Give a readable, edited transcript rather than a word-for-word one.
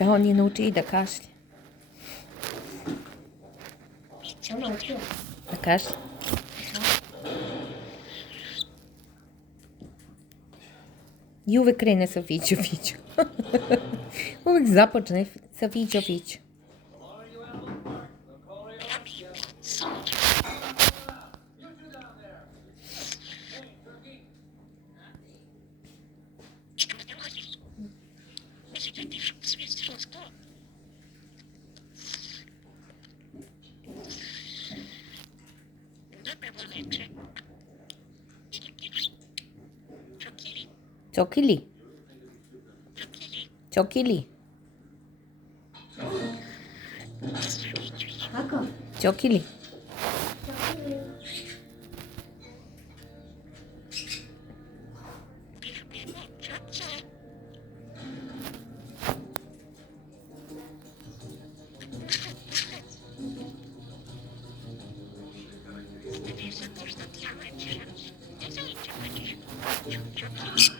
Da, on je nauči i da kašlje. Što naučio? Da kašlje. I uvek krene sa fiću, fiću. Uvek započne sa fiću, fiću. Čokili. Čokili. Kako? Čokili. Thank you.